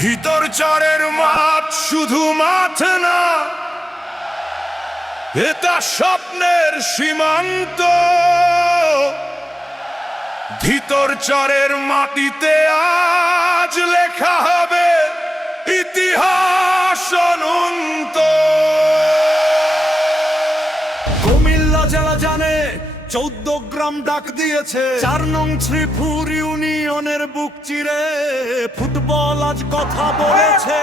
ভিতর চরের মাঠ শুধু মাঠ না, এটা স্বপ্নের সীমান্ত। ভিতর চরের মাটিতে আজ লেখা হবে ইতিহাস অনন্ত। কুমিল্লা জেলা জানে 14 গ্রাম ডাক দিয়েছে, 4 নং শ্রীপুর ইউনিয়নের বুক চিরে ফুটবল আজ কথা বলেছে।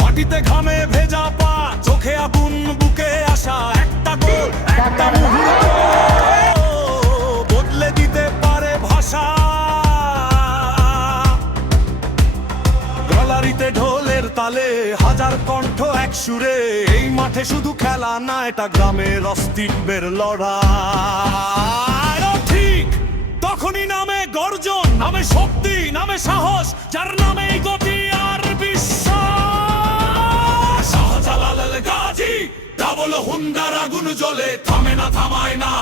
মাটিতে ঘামে ভেজা পা, চোখে আগুন, বুকে আসা, একটা গোল একটা মুহূর্ত বদলে দিতে পারে ভাষা। গ্যালারিতে ঢোলের তালে হাজার কণ্ঠ এক সুরে, এই মাঠে শুধু খেলা না, এটা গ্রামের অস্তিত্বের লড়াই। ও ঠিক তখনই নামে গর্জন, নামে শক্তি, নামে সাহস, যার নামে এই গতি আর বিশ্বাস। শাহজালাল গাজী ডাবল হুন্ডার আগুন জ্বলে, থামে না থামায় না,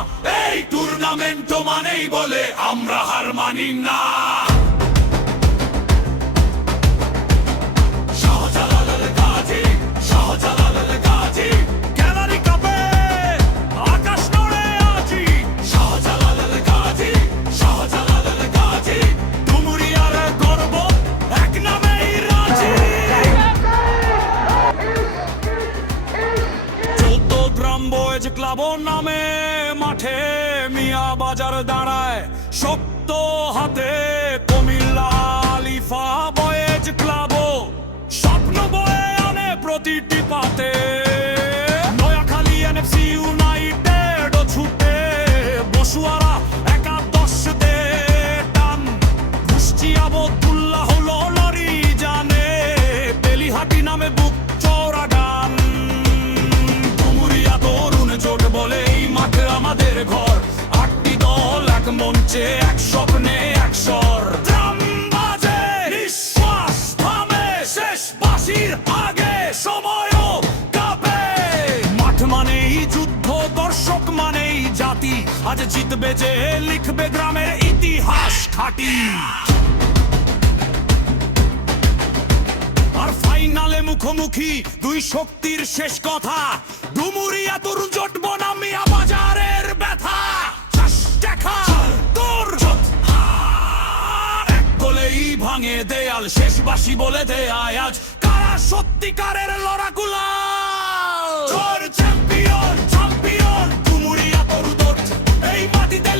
এই টুর্নামেন্ট মানেই বলে আমরা হার মানি না। ক্লাব নামে মাঠে মিয়া বাজার দাঁড়ায় শক্ত হাতে। কুমিল্লা আলিফা বয়েজ ক্লাব স্বপ্ন বয়ে আনে প্রতিটি পাতে। নয়াখালী এনএফসি ইউনাইটেড ছুটে, বসুয়ারা একাদশ দে টান, কুষ্টিয়া আবদুল্লাহ হলো লরি জানে, বেলিহাটি নামে বুক চওড়া গান। জোট বলে এই মাঠে আমাদের ঘর, 8টি দল এক মঞ্চে, এক স্বপ্নে এক স্বর। ড্রাম বাজে, নিঃশ্বাস থামে, শেষ বাঁশির আগে সময়ও কাঁপে। মাঠ মানেই যুদ্ধ, দর্শক মানেই জাতি, আজ জিতবে যে লিখবে গ্রামের ইতিহাস খাঁটি। আর ফাইনালে মুখোমুখি দুই শক্তির শেষ কথা, ডুমুরিয়া তরুণ জোট বনাম মিয়া বাজারের ব্যথা। দেখা তোর এক গোলেই ভাঙে দেয়াল, শেষ বাঁশি বলে দেয় আজ কারা সত্যিকারের লড়াকুলা। চ্যাম্পিয়ন চ্যাম্পিয়ন ডুমুরিয়া তরুণ জোট, এই মাটিতে